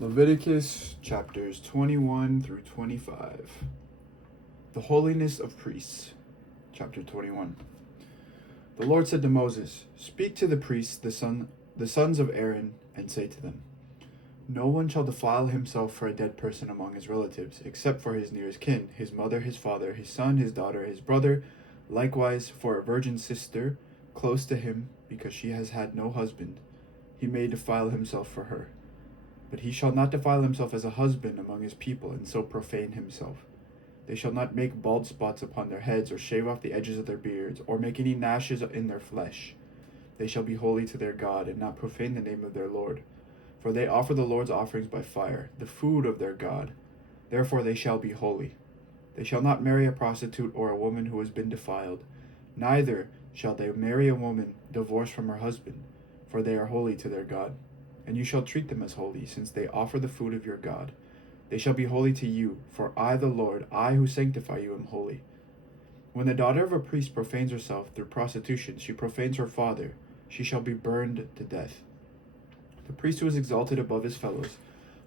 Leviticus chapters 21 through 25. The holiness of priests. Chapter 21. The Lord said to Moses, "Speak to the priests, the sons of Aaron, and say to them, no one shall defile himself for a dead person among his relatives, except for his nearest kin, his mother, his father, his son, his daughter, his brother, likewise for a virgin sister close to him, because she has had no husband. He may defile himself for her. But he shall not defile himself as a husband among his people, and so profane himself. They shall not make bald spots upon their heads, or shave off the edges of their beards, or make any gnashes in their flesh. They shall be holy to their God, and not profane the name of their Lord. For they offer the Lord's offerings by fire, the food of their God. Therefore they shall be holy. They shall not marry a prostitute or a woman who has been defiled. Neither shall they marry a woman divorced from her husband, for they are holy to their God. And you shall treat them as holy, since they offer the food of your God. They shall be holy to you, for I, the Lord, I who sanctify you, am holy. When the daughter of a priest profanes herself through prostitution, she profanes her father. She shall be burned to death. The priest who is exalted above his fellows,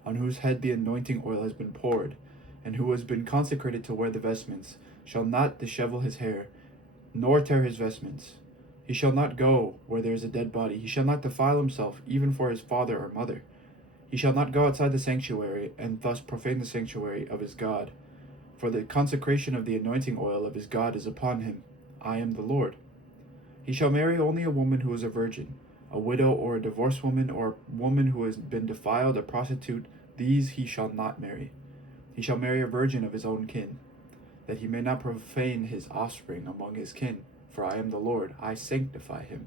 on whose head the anointing oil has been poured, and who has been consecrated to wear the vestments, shall not dishevel his hair, nor tear his vestments. He shall not go where there is a dead body. He shall not defile himself, even for his father or mother. He shall not go outside the sanctuary, and thus profane the sanctuary of his God. For the consecration of the anointing oil of his God is upon him. I am the Lord. He shall marry only a woman who is a virgin, a widow or a divorced woman, or a woman who has been defiled, a prostitute. These he shall not marry. He shall marry a virgin of his own kin, that he may not profane his offspring among his kin. For I am the Lord, I sanctify him.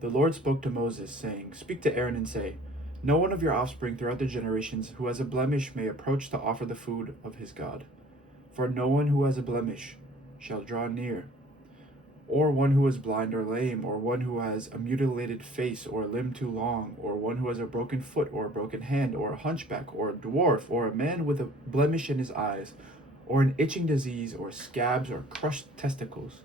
The Lord spoke to Moses, saying, Speak to Aaron and say, no one of your offspring throughout the generations who has a blemish may approach to offer the food of his God. For no one who has a blemish shall draw near, or one who is blind or lame, or one who has a mutilated face or a limb too long, or one who has a broken foot or a broken hand, or a hunchback, or a dwarf, or a man with a blemish in his eyes, or an itching disease, or scabs, or crushed testicles.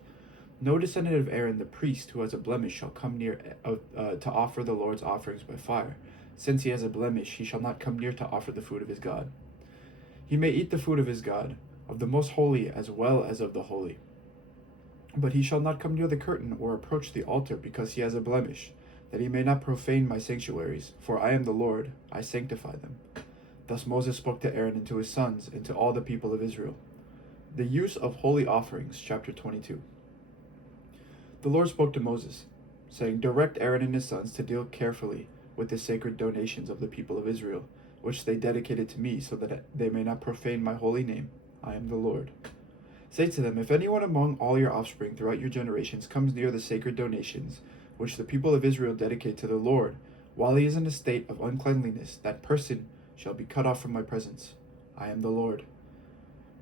No descendant of Aaron the priest who has a blemish shall come near to offer the Lord's offerings by fire. Since he has a blemish, he shall not come near to offer the food of his God. He may eat the food of his God, of the most holy as well as of the holy. But he shall not come near the curtain or approach the altar, because he has a blemish, that he may not profane my sanctuaries. For I am the Lord, I sanctify them. Thus Moses spoke to Aaron and to his sons and to all the people of Israel. The use of holy offerings, chapter 22. The Lord spoke to Moses, saying, Direct Aaron and his sons to deal carefully with the sacred donations of the people of Israel, which they dedicated to me, so that they may not profane my holy name. I am the Lord. Say to them, if anyone among all your offspring throughout your generations comes near the sacred donations, which the people of Israel dedicate to the Lord, while he is in a state of uncleanliness, that person shall be cut off from my presence. I am the Lord.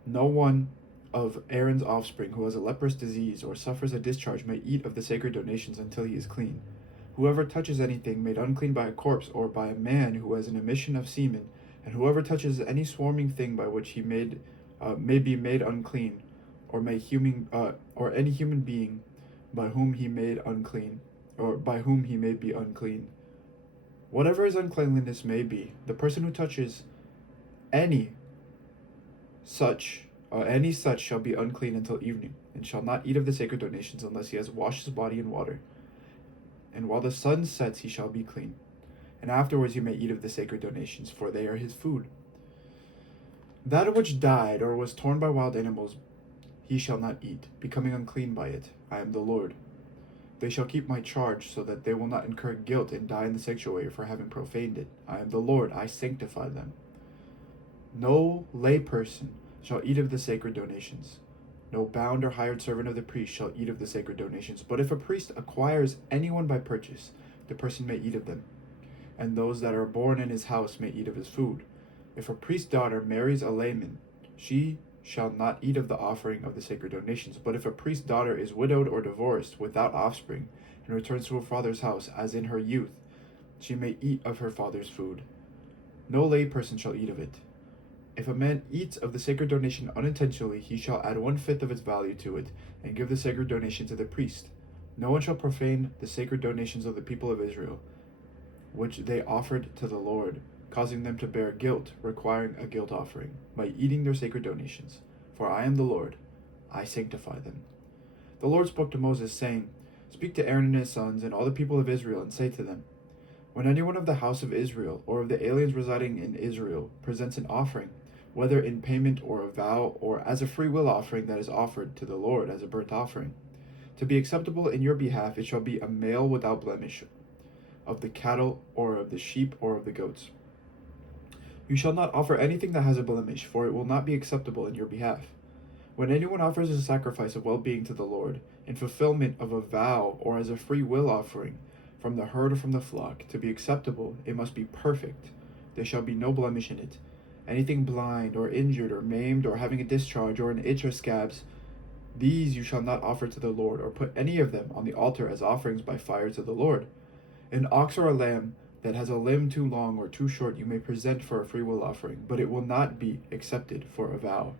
No one of Aaron's offspring who has a leprous disease or suffers a discharge may eat of the sacred donations until he is clean. Whoever touches anything made unclean by a corpse or by a man who has an emission of semen, and whoever touches any swarming thing by which he may be made unclean, or any human being by whom he made unclean, or by whom he may be unclean. Whatever his uncleanliness may be, the person who touches any such shall be unclean until evening, and shall not eat of the sacred donations unless he has washed his body in water. And while the sun sets he shall be clean. And afterwards you may eat of the sacred donations, for they are his food. That which died or was torn by wild animals he shall not eat, becoming unclean by it. I am the Lord. They shall keep my charge, so that they will not incur guilt and die in the sanctuary for having profaned it. I am the Lord, I sanctify them. No lay person shall eat of the sacred donations. No bound or hired servant of the priest shall eat of the sacred donations. But if a priest acquires anyone by purchase, the person may eat of them, and those that are born in his house may eat of his food. If a priest's daughter marries a layman, she shall not eat of the offering of the sacred donations. But if a priest's daughter is widowed or divorced without offspring, and returns to her father's house as in her youth, she may eat of her father's food. No lay person shall eat of it. If a man eats of the sacred donation unintentionally, he shall add 1/5 of its value to it, and give the sacred donation to the priest. No one shall profane the sacred donations of the people of Israel, which they offered to the Lord, causing them to bear guilt, requiring a guilt offering, by eating their sacred donations. For I am the Lord, I sanctify them. The Lord spoke to Moses, saying, Speak to Aaron and his sons and all the people of Israel, and say to them, When anyone of the house of Israel, or of the aliens residing in Israel, presents an offering, whether in payment or a vow, or as a free will offering that is offered to the Lord as a burnt offering, to be acceptable in your behalf, it shall be a male without blemish, of the cattle, or of the sheep, or of the goats. You shall not offer anything that has a blemish, for it will not be acceptable in your behalf. When anyone offers a sacrifice of well-being to the Lord, in fulfillment of a vow, or as a free will offering, from the herd or from the flock, to be acceptable, it must be perfect. There shall be no blemish in it. Anything blind, or injured, or maimed, or having a discharge, or an itch or scabs, these you shall not offer to the Lord, or put any of them on the altar as offerings by fire to the Lord. An ox or a lamb that has a limb too long or too short you may present for a freewill offering, but it will not be accepted for a vow.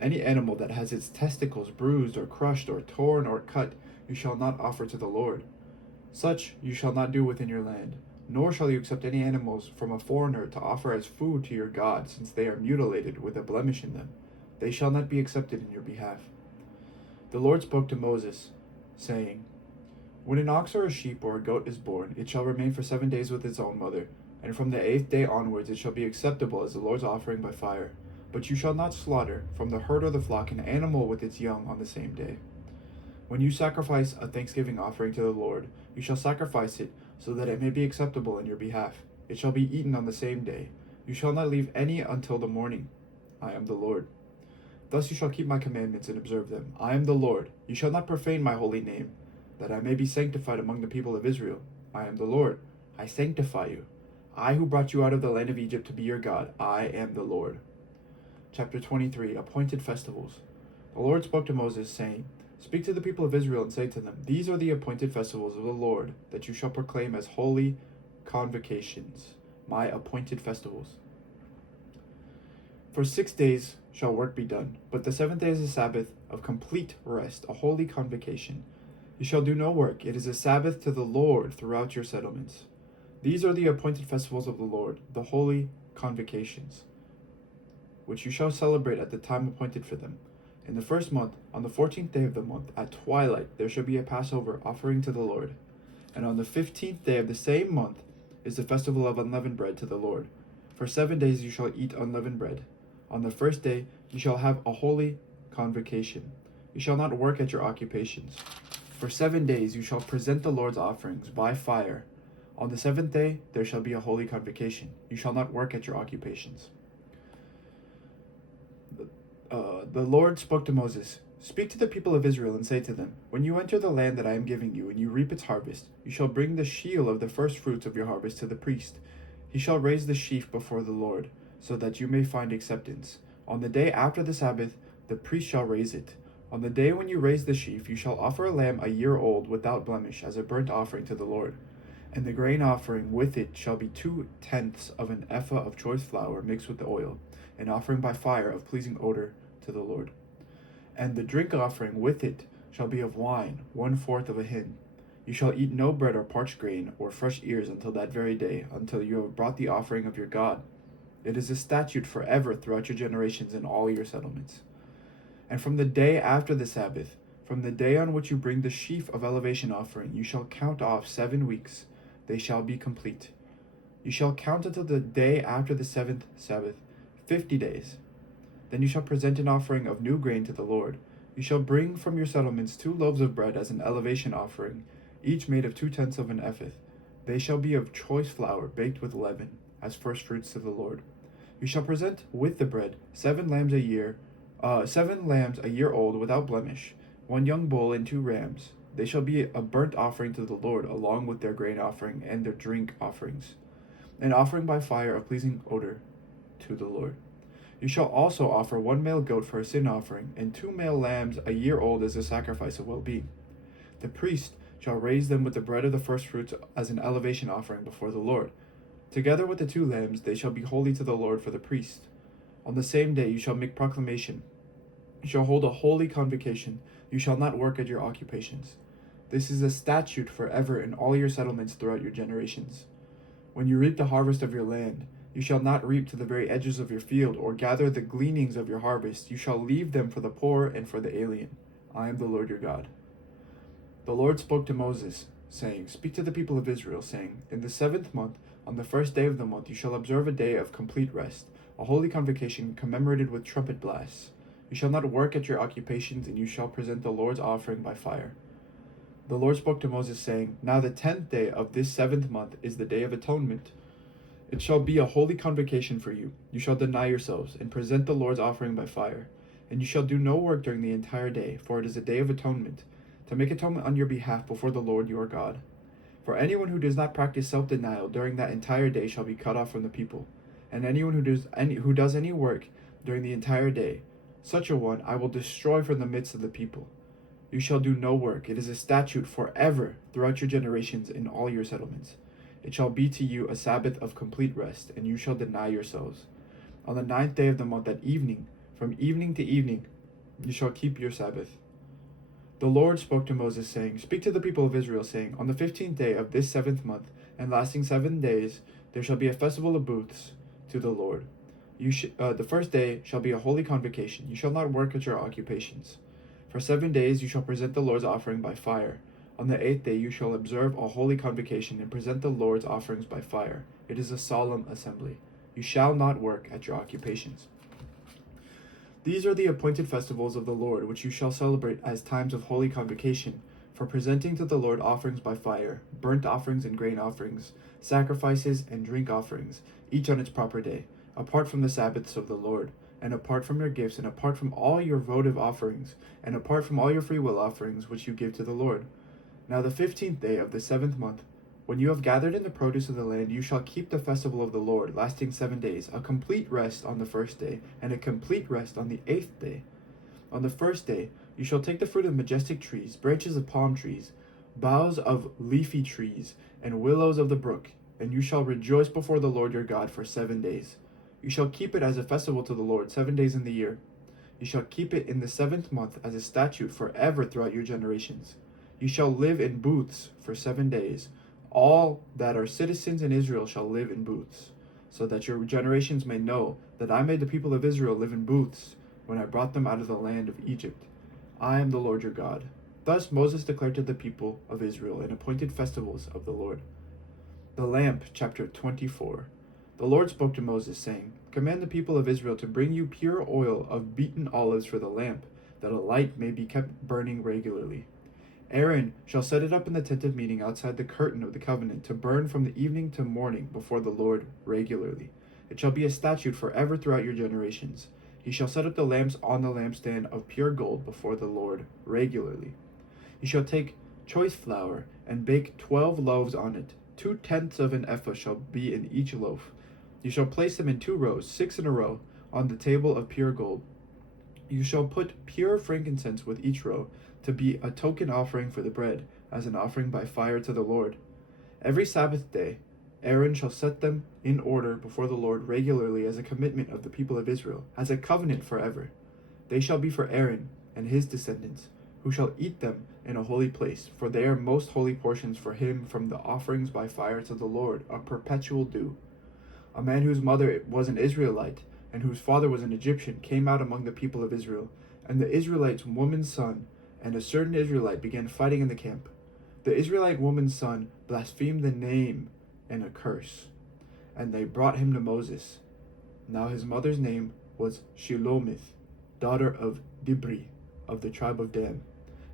Any animal that has its testicles bruised or crushed or torn or cut you shall not offer to the Lord. Such you shall not do within your land, nor shall you accept any animals from a foreigner to offer as food to your God, since they are mutilated with a blemish in them. They shall not be accepted in your behalf. The Lord spoke to Moses, saying, When an ox or a sheep or a goat is born, it shall remain for 7 days with its own mother, and from the 8th day onwards it shall be acceptable as the Lord's offering by fire. But you shall not slaughter from the herd or the flock an animal with its young on the same day. When you sacrifice a thanksgiving offering to the Lord, you shall sacrifice it so that it may be acceptable in your behalf. It shall be eaten on the same day. You shall not leave any until the morning. I am the Lord. Thus you shall keep my commandments and observe them. I am the Lord. You shall not profane my holy name, that I may be sanctified among the people of Israel. I am the Lord. I sanctify you. I who brought you out of the land of Egypt to be your God. I am the Lord. Chapter 23. Appointed Festivals. The Lord spoke to Moses, saying, Speak to the people of Israel and say to them, These are the appointed festivals of the Lord, that you shall proclaim as holy convocations, my appointed festivals. For 6 days shall work be done, but the 7th day is a Sabbath of complete rest, a holy convocation. You shall do no work. It is a Sabbath to the Lord throughout your settlements. These are the appointed festivals of the Lord, the holy convocations, which you shall celebrate at the time appointed for them. In the first month, on the 14th day of the month, at twilight, there shall be a Passover offering to the Lord. And on the 15th day of the same month is the festival of unleavened bread to the Lord. For 7 days you shall eat unleavened bread. On the first day you shall have a holy convocation. You shall not work at your occupations. For 7 days you shall present the Lord's offerings by fire. On the 7th day there shall be a holy convocation. You shall not work at your occupations. The Lord spoke to Moses, Speak to the people of Israel and say to them, When you enter the land that I am giving you, and you reap its harvest, you shall bring the sheaf of the first fruits of your harvest to the priest. He shall raise the sheaf before the Lord, so that you may find acceptance. On the day after the Sabbath, the priest shall raise it. On the day when you raise the sheaf, you shall offer a lamb a year old without blemish as a burnt offering to the Lord. And the grain offering with it shall be 2/10 of an ephah of choice flour mixed with the oil, an offering by fire of pleasing odor to the Lord. And the drink offering with it shall be of wine, 1/4 of a hin. You shall eat no bread or parched grain or fresh ears until that very day, until you have brought the offering of your God. It is a statute forever throughout your generations in all your settlements. And from the day after the Sabbath, from the day on which you bring the sheaf of elevation offering, you shall count off 7 weeks. They shall be complete. You shall count until the day after the 7th Sabbath, 50 days. Then you shall present an offering of new grain to the Lord. You shall bring from your settlements 2 loaves of bread as an elevation offering, each made of 2/10 of an ephah. They shall be of choice flour, baked with leaven, as first fruits to the Lord. You shall present with the bread 7 lambs a year old without blemish, 1 young bull and 2 rams. They shall be a burnt offering to the Lord, along with their grain offering and their drink offerings, an offering by fire of pleasing odor to the Lord. You shall also offer 1 male goat for a sin offering, and 2 male lambs a year old as a sacrifice of well-being. The priest shall raise them with the bread of the first fruits as an elevation offering before the Lord. Together with the 2 lambs, they shall be holy to the Lord for the priest. On the same day you shall make proclamation. You shall hold a holy convocation. You shall not work at your occupations. This is a statute forever in all your settlements throughout your generations. When you reap the harvest of your land, You shall not reap to the very edges of your field, or gather the gleanings of your harvest. You shall leave them for the poor and for the alien. I am the Lord your God. The Lord spoke to Moses, saying, Speak to the people of Israel, saying, In the 7th month, on the 1st day of the month, you shall observe a day of complete rest, a holy convocation commemorated with trumpet blasts. You shall not work at your occupations, and you shall present the Lord's offering by fire. The Lord spoke to Moses, saying, Now the 10th day of this 7th month is the day of atonement. It shall be a holy convocation for you. You shall deny yourselves, and present the Lord's offering by fire. And you shall do no work during the entire day, for it is a day of atonement, to make atonement on your behalf before the Lord your God. For anyone who does not practice self-denial during that entire day shall be cut off from the people. And anyone who does any work during the entire day, such a one I will destroy from the midst of the people. You shall do no work. It is a statute forever throughout your generations in all your settlements. It shall be to you a Sabbath of complete rest, and you shall deny yourselves. On the 9th day of the month at evening, from evening to evening, you shall keep your Sabbath. The Lord spoke to Moses, saying, Speak to the people of Israel, saying, On the 15th day of this 7th month, and lasting 7 days, there shall be a festival of booths to the Lord. The first day shall be a holy convocation. You shall not work at your occupations. For 7 days you shall present the Lord's offering by fire. On the 8th day you shall observe a holy convocation and present the Lord's offerings by fire. It is a solemn assembly. You shall not work at your occupations. These are the appointed festivals of the Lord, which you shall celebrate as times of holy convocation, for presenting to the Lord offerings by fire, burnt offerings and grain offerings, sacrifices and drink offerings, each on its proper day, apart from the Sabbaths of the Lord, and apart from your gifts, and apart from all your votive offerings, and apart from all your freewill offerings which you give to the Lord. Now the 15th day of the 7th month, when you have gathered in the produce of the land, you shall keep the festival of the Lord, lasting 7 days, a complete rest on the 1st day, and a complete rest on the 8th day. On the 1st day, you shall take the fruit of majestic trees, branches of palm trees, boughs of leafy trees, and willows of the brook, and you shall rejoice before the Lord your God for 7 days. You shall keep it as a festival to the Lord 7 days in the year. You shall keep it in the 7th month as a statute forever throughout your generations. You shall live in booths for 7 days. All that are citizens in Israel shall live in booths, so that your generations may know that I made the people of Israel live in booths when I brought them out of the land of Egypt. I am the Lord your God. Thus Moses declared to the people of Israel and appointed festivals of the Lord. The lamp, chapter 24. The Lord spoke to Moses, saying, Command the people of Israel to bring you pure oil of beaten olives for the lamp, that a light may be kept burning regularly. Aaron shall set it up in the tent of meeting outside the curtain of the covenant, to burn from the evening to morning before the Lord regularly. It shall be a statute forever throughout your generations. He shall set up the lamps on the lampstand of pure gold before the Lord regularly. You shall take choice flour and bake 12 loaves on it. 2/10 of an ephah shall be in each loaf. You shall place them in 2 rows, 6 in a row, on the table of pure gold. You shall put pure frankincense with each row, to be a token offering for the bread, as an offering by fire to the Lord. Every Sabbath day, Aaron shall set them in order before the Lord regularly as a commitment of the people of Israel, as a covenant forever. They shall be for Aaron and his descendants, who shall eat them in a holy place, for they are most holy portions for him from the offerings by fire to the Lord, a perpetual due. A man whose mother was an Israelite, and whose father was an Egyptian, came out among the people of Israel, and the Israelite's woman's son and a certain Israelite began fighting in the camp. The Israelite woman's son blasphemed the name and a curse, and they brought him to Moses. Now his mother's name was Shelomith, daughter of Dibri, of the tribe of Dan,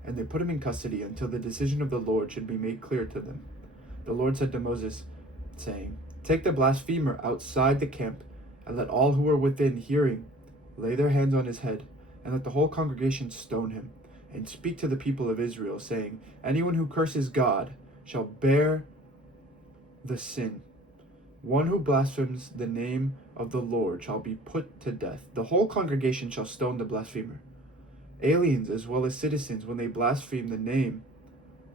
and they put him in custody until the decision of the Lord should be made clear to them. The Lord said to Moses, saying, Take the blasphemer outside the camp, and let all who are within hearing lay their hands on his head, and let the whole congregation stone him. And speak to the people of Israel, saying, Anyone who curses God shall bear the sin. One who blasphemes the name of the Lord shall be put to death. The whole congregation shall stone the blasphemer. Aliens as well as citizens, when they blaspheme the name,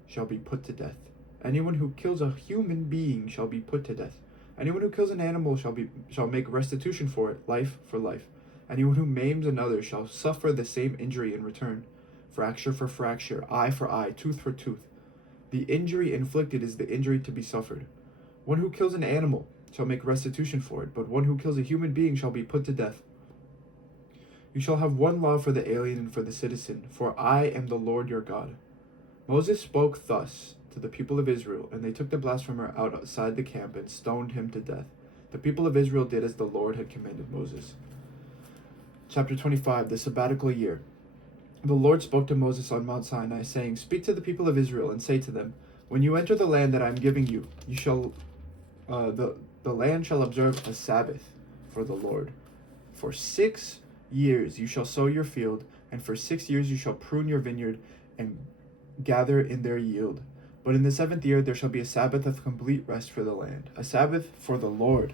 shall be put to death. Anyone who kills a human being shall be put to death. Anyone who kills an animal shall make restitution for it, life for life. Anyone who maims another shall suffer the same injury in return. Fracture for fracture, eye for eye, tooth for tooth. The injury inflicted is the injury to be suffered. One who kills an animal shall make restitution for it, but one who kills a human being shall be put to death. You shall have one law for the alien and for the citizen, for I am the Lord your God. Moses spoke thus to the people of Israel, and they took the blasphemer outside the camp and stoned him to death. The people of Israel did as the Lord had commanded Moses. Chapter 25, the sabbatical year. The Lord spoke to Moses on Mount Sinai, saying, Speak to the people of Israel and say to them, When you enter the land that I am giving you, you shall the land shall observe a Sabbath for the Lord. For 6 years you shall sow your field, and for 6 years you shall prune your vineyard and gather in their yield. But in the 7th year there shall be a Sabbath of complete rest for the land, a Sabbath for the Lord.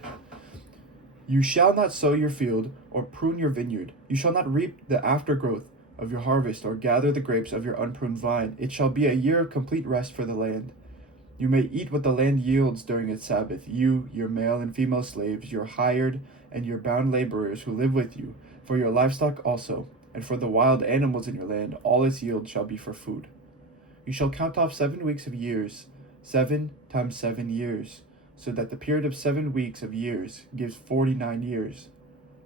You shall not sow your field or prune your vineyard. You shall not reap the aftergrowth of your harvest or gather the grapes of your unpruned vine. It shall be a year of complete rest for the land. You may eat what the land yields during its Sabbath, you, your male and female slaves, your hired and your bound laborers who live with you, for your livestock also, and for the wild animals in your land, all its yield shall be for food. You shall count off 7 weeks of years, 7 times 7 years, so that the period of 7 weeks of years gives 49 years.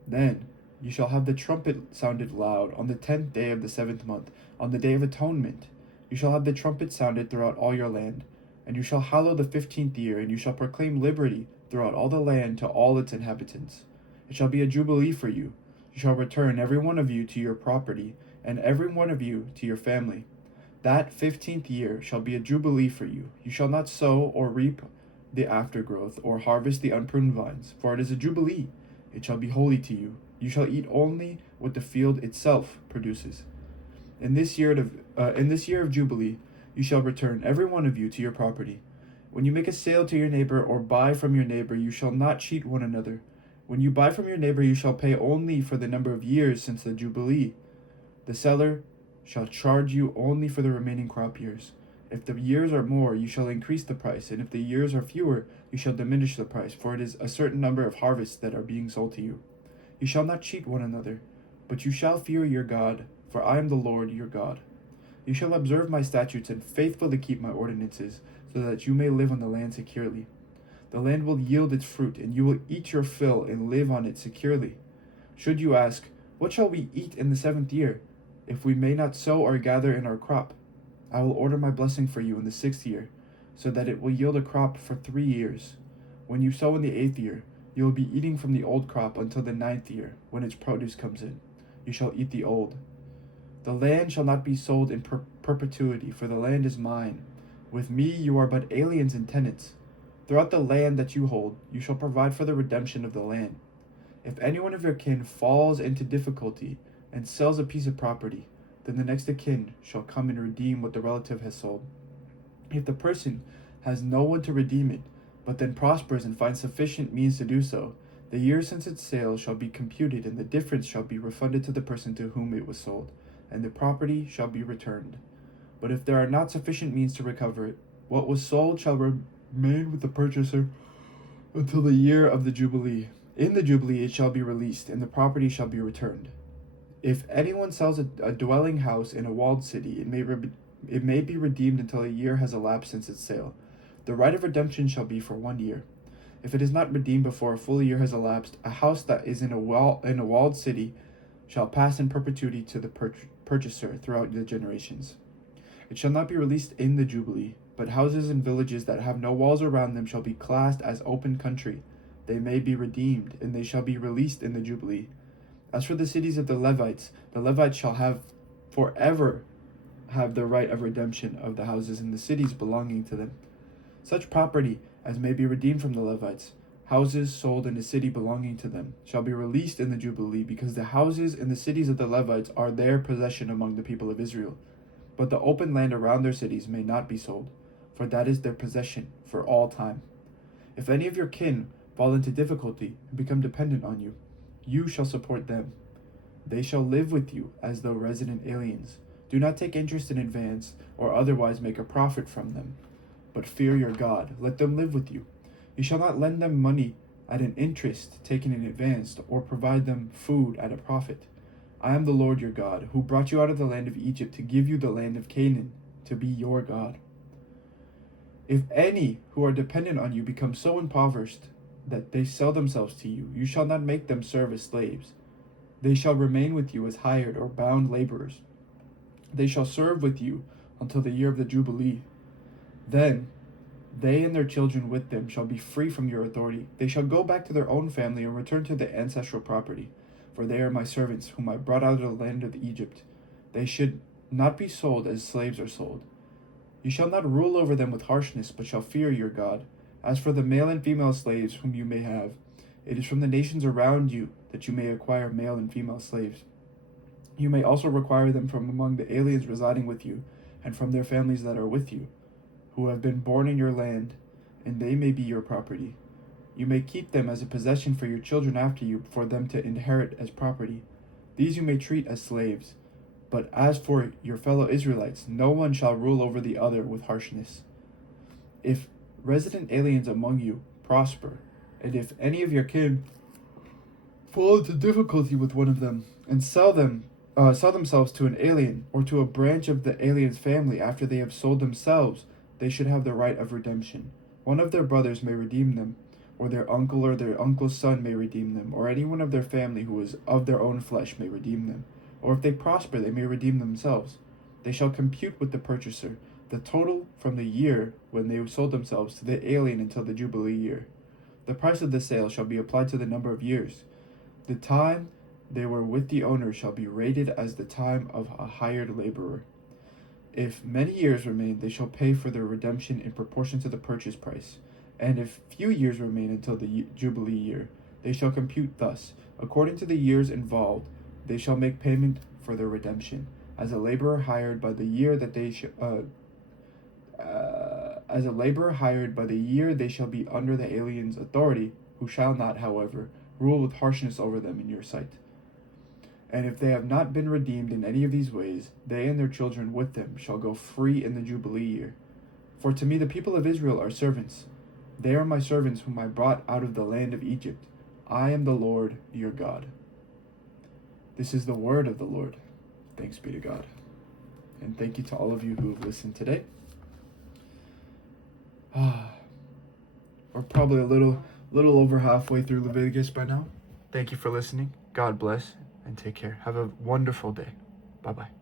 Then you shall have the trumpet sounded loud on the 10th day of the 7th month, on the day of atonement. You shall have the trumpet sounded throughout all your land. And you shall hallow the 15th year, and you shall proclaim liberty throughout all the land to all its inhabitants. It shall be a jubilee for you. You shall return every one of you to your property, and every one of you to your family. That 15th year shall be a jubilee for you. You shall not sow or reap the aftergrowth, or harvest the unpruned vines, for it is a jubilee. It shall be holy to you. You shall eat only what the field itself produces. In this year of jubilee, you shall return every one of you to your property. When you make a sale to your neighbor or buy from your neighbor, you shall not cheat one another. When you buy from your neighbor, you shall pay only for the number of years since the jubilee. The seller shall charge you only for the remaining crop years. If the years are more, you shall increase the price, and if the years are fewer, you shall diminish the price, for it is a certain number of harvests that are being sold to you. You shall not cheat one another, but you shall fear your God, for I am the Lord your God. You shall observe my statutes and faithfully keep my ordinances, so that you may live on the land securely. The land will yield its fruit, and you will eat your fill and live on it securely. Should you ask, What shall we eat in the 7th year, if we may not sow or gather in our crop? I will order my blessing for you in the 6th year, so that it will yield a crop for 3 years. When you sow in the 8th year, you will be eating from the old crop until the 9th year, when its produce comes in. You shall eat the old. The land shall not be sold in perpetuity, for the land is mine. With me you are but aliens and tenants. Throughout the land that you hold, you shall provide for the redemption of the land. If any one of your kin falls into difficulty and sells a piece of property, then the next of kin shall come and redeem what the relative has sold. If the person has no one to redeem it, but then prospers and finds sufficient means to do so, the year since its sale shall be computed, and the difference shall be refunded to the person to whom it was sold, and the property shall be returned. But if there are not sufficient means to recover it, what was sold shall remain with the purchaser until the year of the Jubilee. In the Jubilee it shall be released, and the property shall be returned. If anyone sells a dwelling house in a walled city, it may be redeemed until a year has elapsed since its sale. The right of redemption shall be for 1 year. If it is not redeemed before a full year has elapsed, a house that is in a walled city shall pass in perpetuity to the purchaser throughout the generations. It shall not be released in the Jubilee, but houses and villages that have no walls around them shall be classed as open country. They may be redeemed, and they shall be released in the Jubilee. As for the cities of the Levites shall forever have the right of redemption of the houses and the cities belonging to them. Such property as may be redeemed from the Levites, houses sold in a city belonging to them, shall be released in the Jubilee, because the houses and the cities of the Levites are their possession among the people of Israel. But the open land around their cities may not be sold, for that is their possession for all time. If any of your kin fall into difficulty and become dependent on you, you shall support them. They shall live with you as though resident aliens. Do not take interest in advance or otherwise make a profit from them, but fear your God. Let them live with you. You shall not lend them money at an interest taken in advance, or provide them food at a profit. I am the Lord your God, who brought you out of the land of Egypt to give you the land of Canaan, to be your God. If any who are dependent on you become so impoverished that they sell themselves to you. You shall not make them serve as slaves. They shall remain with you as hired or bound laborers. They shall serve with you until the year of the Jubilee. Then they and their children with them shall be free from your authority. They shall go back to their own family and return to their ancestral property, for they are my servants, whom I brought out of the land of Egypt. They should not be sold as slaves are sold. You shall not rule over them with harshness, but shall fear your God. As for the male and female slaves whom you may have, it is from the nations around you that you may acquire male and female slaves. You may also require them from among the aliens residing with you, and from their families that are with you, who have been born in your land, and they may be your property. You may keep them as a possession for your children after you, for them to inherit as property. These you may treat as slaves. But as for your fellow Israelites, no one shall rule over the other with harshness. If resident aliens among you prosper, and if any of your kin fall into difficulty with one of them, and sell themselves to an alien, or to a branch of the alien's family after they have sold themselves, they should have the right of redemption. One of their brothers may redeem them, or their uncle's son may redeem them, or anyone of their family who is of their own flesh may redeem them. Or if they prosper, they may redeem themselves. They shall compute with the purchaser the total from the year when they sold themselves to the alien until the Jubilee year. The price of the sale shall be applied to the number of years. The time they were with the owner shall be rated as the time of a hired laborer. If many years remain, they shall pay for their redemption in proportion to the purchase price. And if few years remain until the Jubilee year, they shall compute thus. According to the years involved, they shall make payment for their redemption, as a laborer hired by the year that they they shall be under the alien's authority, who shall not, however, rule with harshness over them in your sight. And if they have not been redeemed in any of these ways, they and their children with them shall go free in the Jubilee year. For to me the people of Israel are servants. They are my servants whom I brought out of the land of Egypt. I am the Lord your God. This is the word of the Lord. Thanks be to God. And thank you to all of you who have listened today. We're probably a little over halfway through Leviticus by now. Thank you for listening. God bless and take care. Have a wonderful day. Bye-bye.